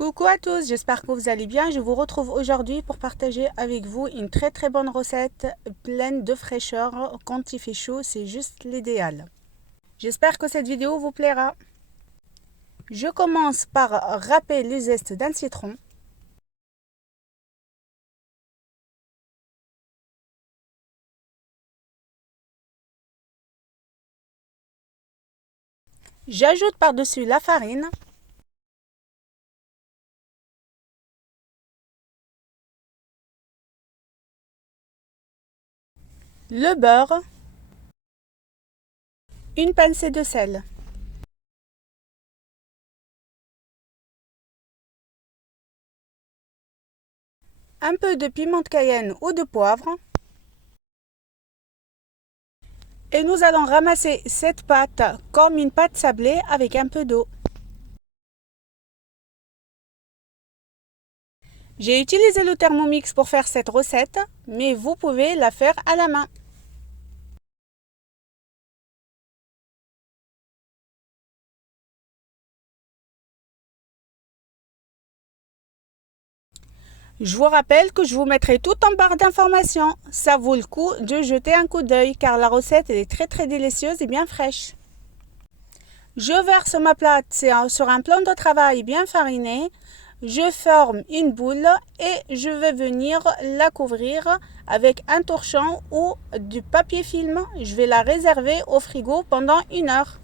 Coucou à tous, j'espère que vous allez bien. Je vous retrouve aujourd'hui pour partager avec vous une très bonne recette pleine de fraîcheur. Quand il fait chaud, c'est juste l'idéal. J'espère que cette vidéo vous plaira. Je commence par râper le zeste d'un citron. J'ajoute par-dessus la farine, le beurre, une pincée de sel, un peu de piment de cayenne ou de poivre. Et nous allons ramasser cette pâte comme une pâte sablée avec un peu d'eau. J'ai utilisé le Thermomix pour faire cette recette, mais vous pouvez la faire à la main. Je vous rappelle que je vous mettrai tout en barre d'informations. Ça vaut le coup de jeter un coup d'œil car la recette elle est très délicieuse et bien fraîche. Je verse ma pâte sur un plan de travail bien fariné. Je forme une boule et je vais venir la couvrir avec un torchon ou du papier film. Je vais la réserver au frigo pendant 1 heure.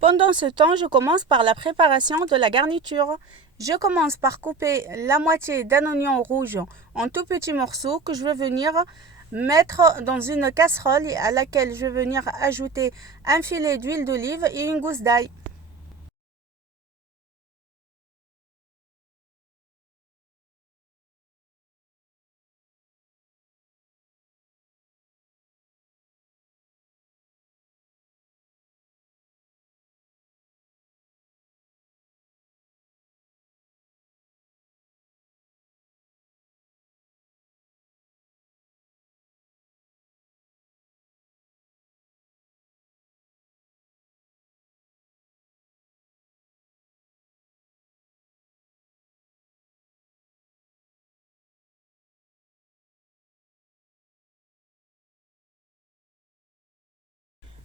Pendant ce temps, je commence par la préparation de la garniture. Je commence par couper la moitié d'un oignon rouge en tout petits morceaux que je vais venir mettre dans une casserole à laquelle je vais venir ajouter un filet d'huile d'olive et une gousse d'ail.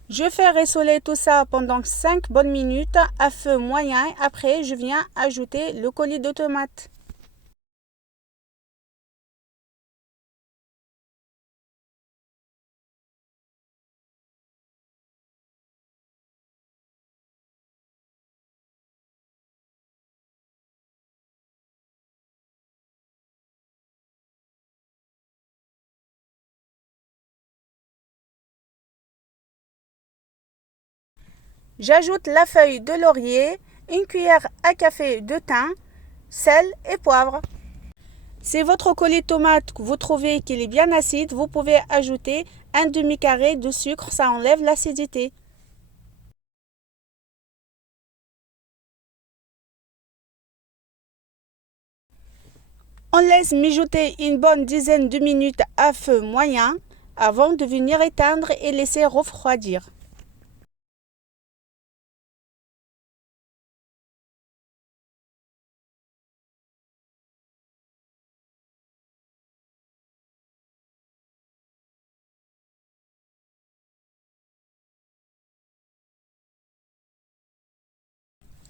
Je fais rissoler tout ça pendant 5 bonnes minutes à feu moyen. Après, je viens ajouter le coulis de tomates. J'ajoute la feuille de laurier, une cuillère à café de thym, sel et poivre. Si votre coulis de tomate, vous trouvez qu'il est bien acide, vous pouvez ajouter un demi-carré de sucre, ça enlève l'acidité. On laisse mijoter une bonne dizaine de minutes à feu moyen avant de venir éteindre et laisser refroidir.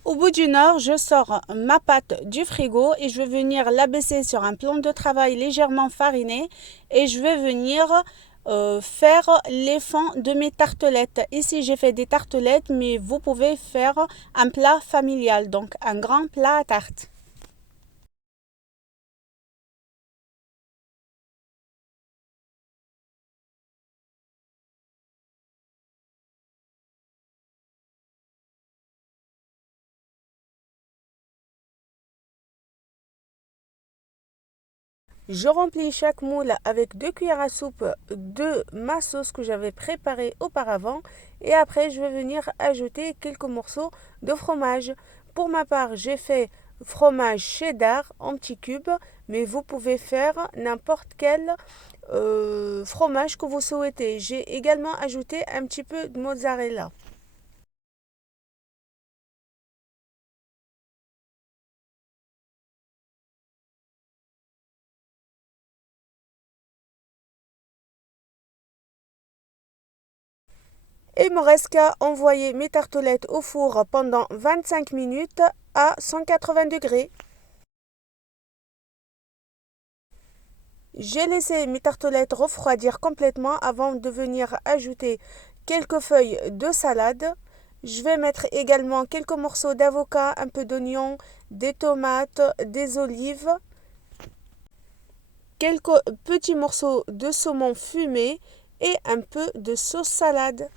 Au bout d'1 heure, je sors ma pâte du frigo et je vais venir la baisser sur un plan de travail légèrement fariné et je vais venir faire les fonds de mes tartelettes. Ici, j'ai fait des tartelettes, mais vous pouvez faire un plat familial, donc un grand plat à tarte. Je remplis chaque moule avec 2 cuillères à soupe de ma sauce que j'avais préparée auparavant et après je vais venir ajouter quelques morceaux de fromage. Pour ma part, j'ai fait fromage cheddar en petits cubes, mais vous pouvez faire n'importe quel fromage que vous souhaitez. J'ai également ajouté un petit peu de mozzarella. Et il me reste qu'à envoyer mes tartelettes au four pendant 25 minutes à 180 degrés. J'ai laissé mes tartelettes refroidir complètement avant de venir ajouter quelques feuilles de salade. Je vais mettre également quelques morceaux d'avocat, un peu d'oignon, des tomates, des olives, quelques petits morceaux de saumon fumé et un peu de sauce salade.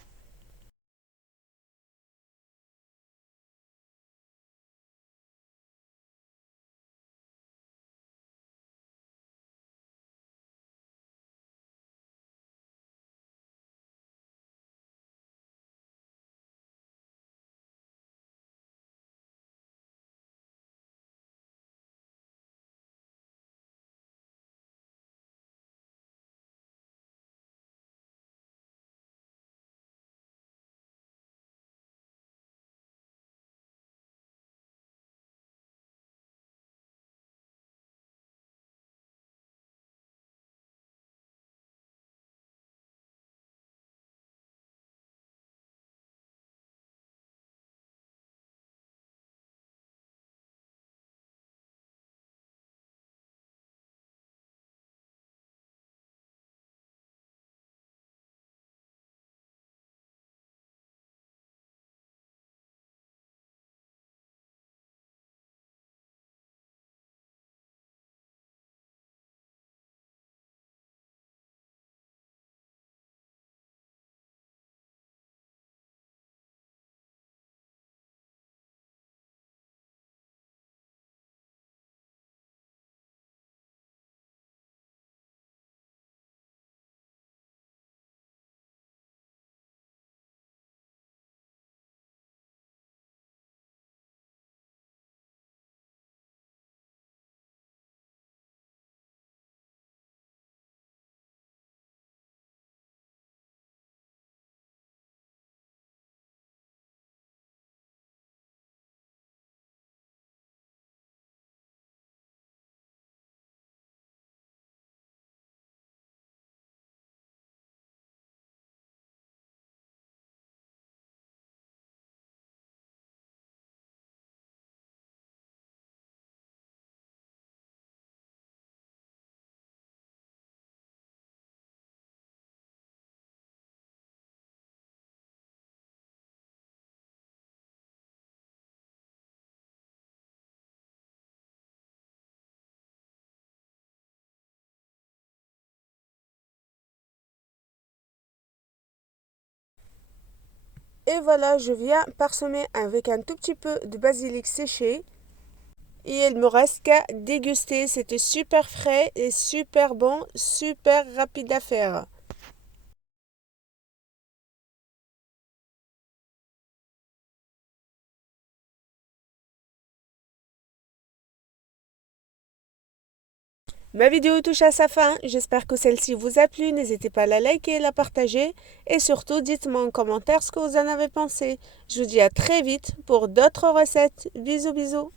Et voilà, je viens parsemer avec un tout petit peu de basilic séché. Et il me reste qu'à déguster. C'était super frais et super bon, super rapide à faire. Ma vidéo touche à sa fin. J'espère que celle-ci vous a plu. N'hésitez pas à la liker, la partager. Et surtout, dites-moi en commentaire ce que vous en avez pensé. Je vous dis à très vite pour d'autres recettes. Bisous bisous.